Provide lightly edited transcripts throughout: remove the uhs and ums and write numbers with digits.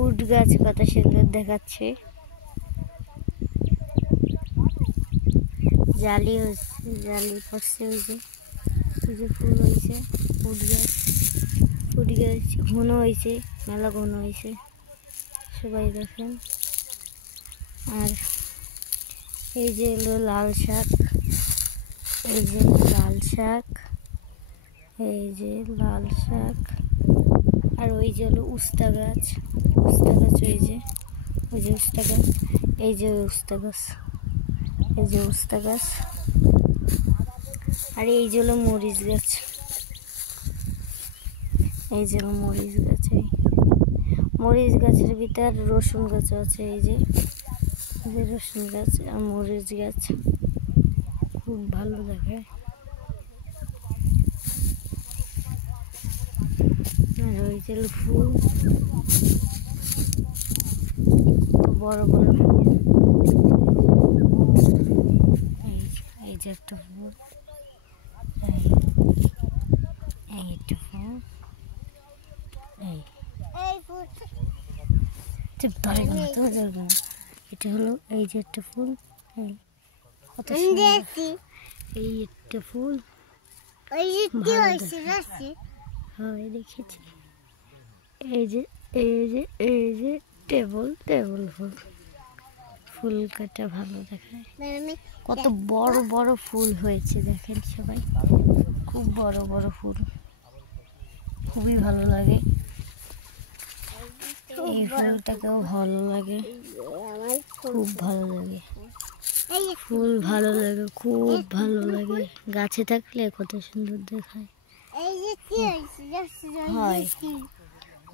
Would গাছ কত সুন্দর দেখাচ্ছে। জালি হচ্ছে, জালি পড়ছে। ওই যে ফুল হয়েছে, উড গাছ ঘন হয়েছে, মেলা ঘন হয়েছে, সবাই দেখেন। আর এই যে হলো লাল শাক, এই যে লাল শাক, এই যে লাল শাক। আর ওই যে হলো উস্তা গাছ, ওই যে উস্তা গাছ, এই যে উস্তা গাছ, এই যে উস্তা গাছ। আর এই যে হলো মরিচ গাছ, এই যে হলো মরিচ গাছ। এই মরিচ গাছের ভিতর রসুন গাছ আছে, এই যে রসুন গাছ আর মরিচ গাছ, খুব ভালো দেখায়। আর ওই যে ফুল, বড় বড় ফুল। এই যে একটা ফুল, এই একটা ফুল, এটা হলো এই যে একটা ফুল, কত সুন্দর। এই একটা ফুল, হয় দেখেছি। এই যে টেবল ফুল, ফুল কাটা ভালো দেখায়। কত বড় বড় ফুল হয়েছে দেখেন সবাই, খুব বড় বড় ফুল, খুবই ভালো লাগে। এই ফুলটাকেও ভালো লাগে, খুব ভালো লাগে। ফুল ভালো লাগে, খুব ভালো লাগে। গাছে থাকলে কত সুন্দর দেখায়। হয়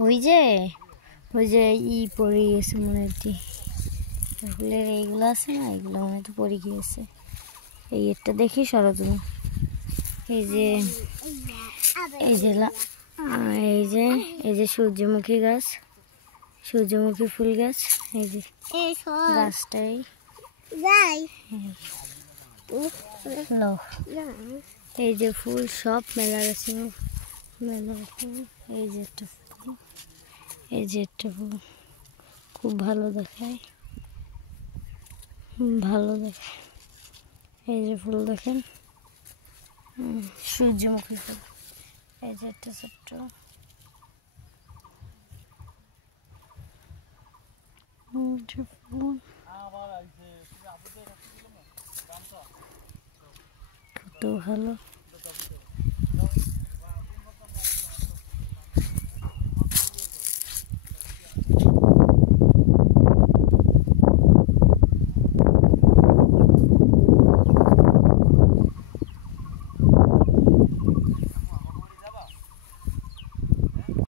ওই যে পড়ে গেছে মনে হচ্ছে, ফুলের এইগুলো আছে না, এগুলো মনে হচ্ছে পড়ে গিয়েছে। এই একটা দেখি সরো তুমি। এই যে সূর্যমুখী গাছ, সূর্যমুখী ফুল গাছ। এই যে গাছটাই এই যে ফুল সব মেলা গেছে, মেলা ফুল। এই যে একটা ফুল, এই যে একটা ফুল, খুব ভালো দেখায়, ভালো দেখায়। এই যে ফুল দেখেন, সূর্যমুখী ফুল। এই যে একটা ছোট্ট ফুল, কত ভালো।